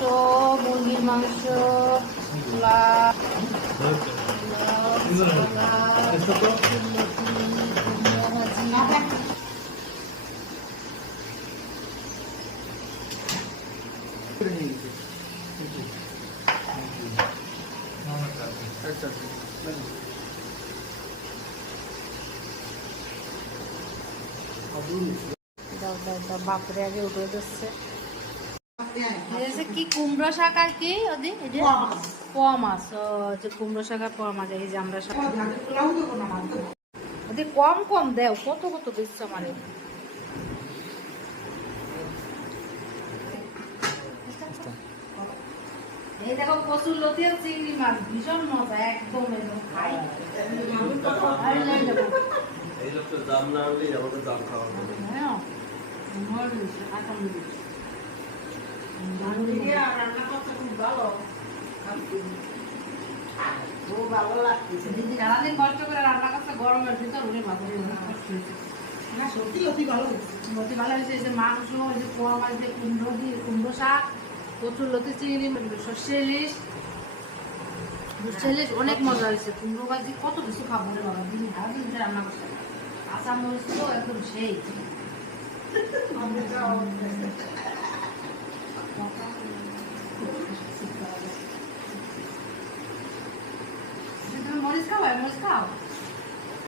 মুরগির মাংস, বাপরে আগে উঠে যাচ্ছে কি কুমড়ো শাক আর কি ওদি পোয়া মাছ যে কুমড়ো শাক আর পোয়া মাছ এই যে আমরা ওদি কম কম দেও কত কত দিচ্ছ আমার এই দেখো কচুর লতি আর চিংড়ি মাছ ভীষণ মজা একদম খাই এই লোক তো দাম না হলেই আমাদের দাম খাওয়া হবে। হ্যাঁ রান্না করতে খুব ভালো ভালো লাগতেছে দিদি সারাদিন কষ্ট করে রান্না করতে গরমের ভিতর উনি বাজারে কষ্ট হয়েছে না সত্যি অতি ভালো হয়েছে এই যে মাংস এই যে পোয়া মাছ দিয়ে কুমড়ো শাক কচুর লতি চিংড়ি সর্ষে ইলিশ অনেক মজা হয়েছে কুমড়ো ভাজি কত কিছু খাবো রে বাবা দিদি সারাদিন রান্না করতে কাঁচা মরিচ তো একদম সেই মরিচ খাও মরিচ খাও